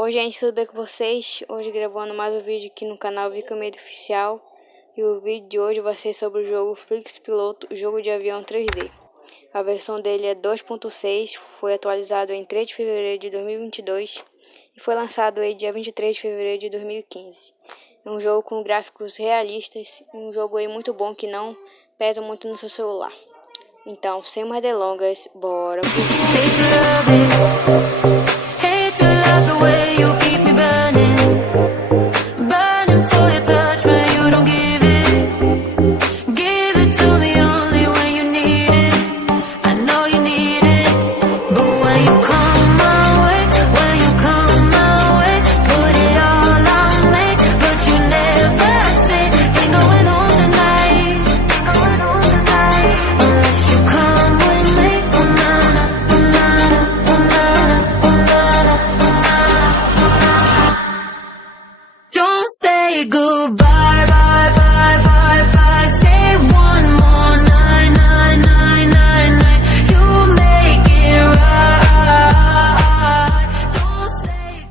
Oi gente, tudo bem com vocês? Hoje gravando mais um vídeo aqui no canal Vicameiro Oficial. E o vídeo de hoje vai ser sobre o jogo Piloto, jogo de avião 3D. A versão dele é 2.6, foi atualizado em 3 de fevereiro de 2022 e foi lançado aí dia 23 de fevereiro de 2015. É um jogo com gráficos realistas, um jogo aí muito bom que não pesa muito no seu celular. Então, sem mais delongas, bora pro vídeo. The way you keep me burning, burning for your touch when you don't give it to me only when you need it. I know you need it, but when you come my way, put it all on me, but you never say ain't going home tonight, unless you come with me. Oh na na, oh na na, oh na na, oh na na. Don't say goodbye, bye, bye, bye, bye. Stay one more night, night, night, night, night. You make it right. Don't say.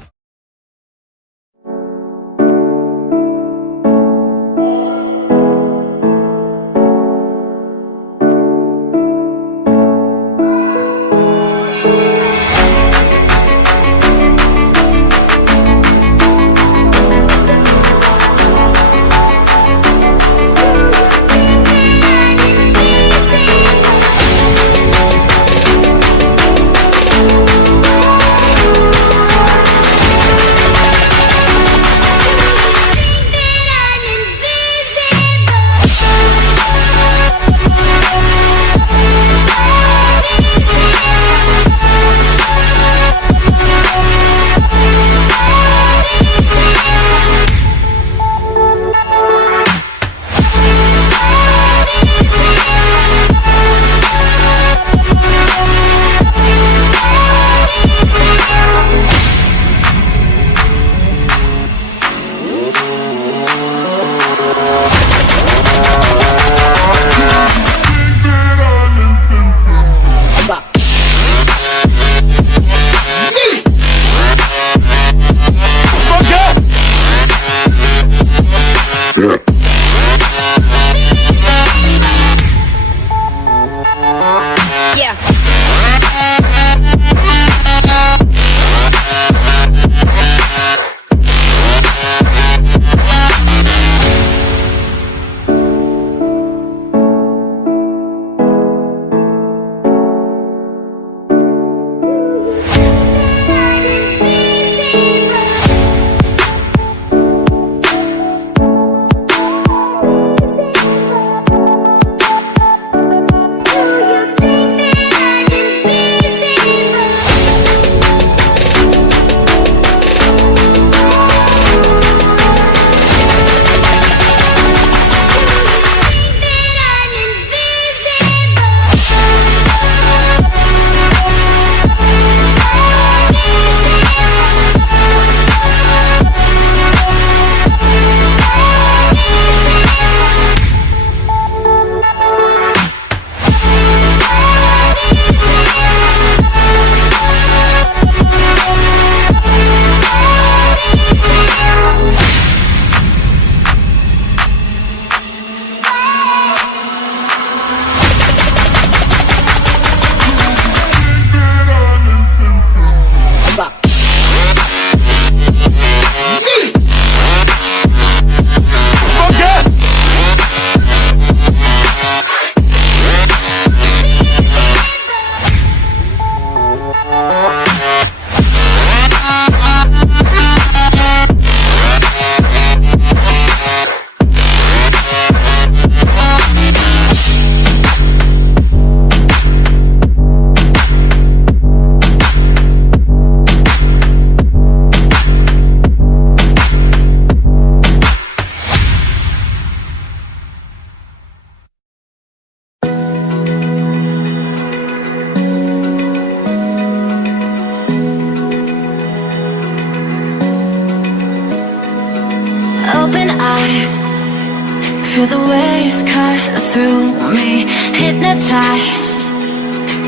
Feel the waves cut through me, hypnotized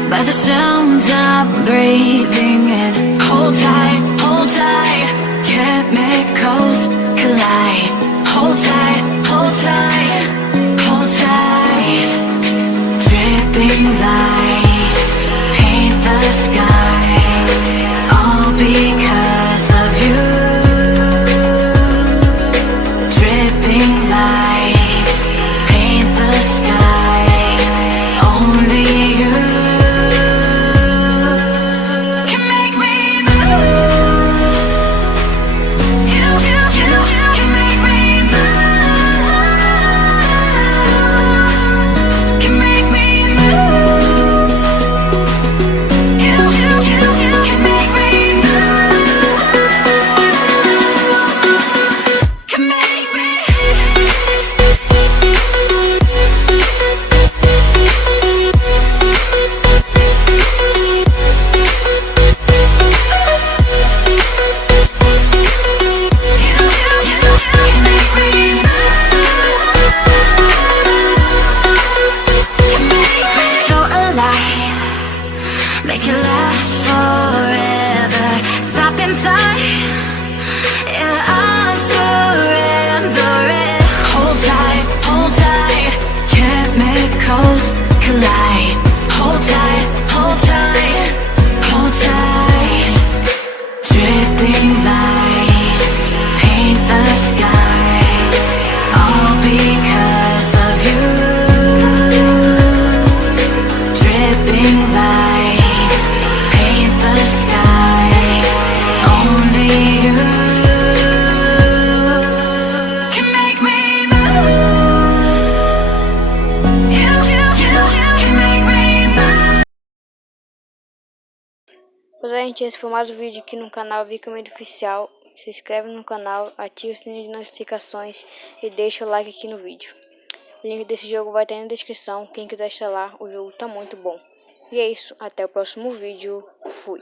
by the sounds I'm breathing in. Hold tight, hold tight. in time. Yeah, I'm surrendering. Hold tight, chemicals collide. Hold tight, hold tight, hold tight. Dripping lights paint the skies, all because of you. Dripping lights paint the skies, only you can make me move. You can make me move. Pois é, gente, esse foi mais um vídeo aqui no canal Vica Meio Oficial. Se inscreve no canal, ativa o sininho de notificações e deixa o like aqui no vídeo. O link desse jogo vai estar na descrição, quem quiser instalar, o jogo tá muito bom. E é isso, até o próximo vídeo, fui!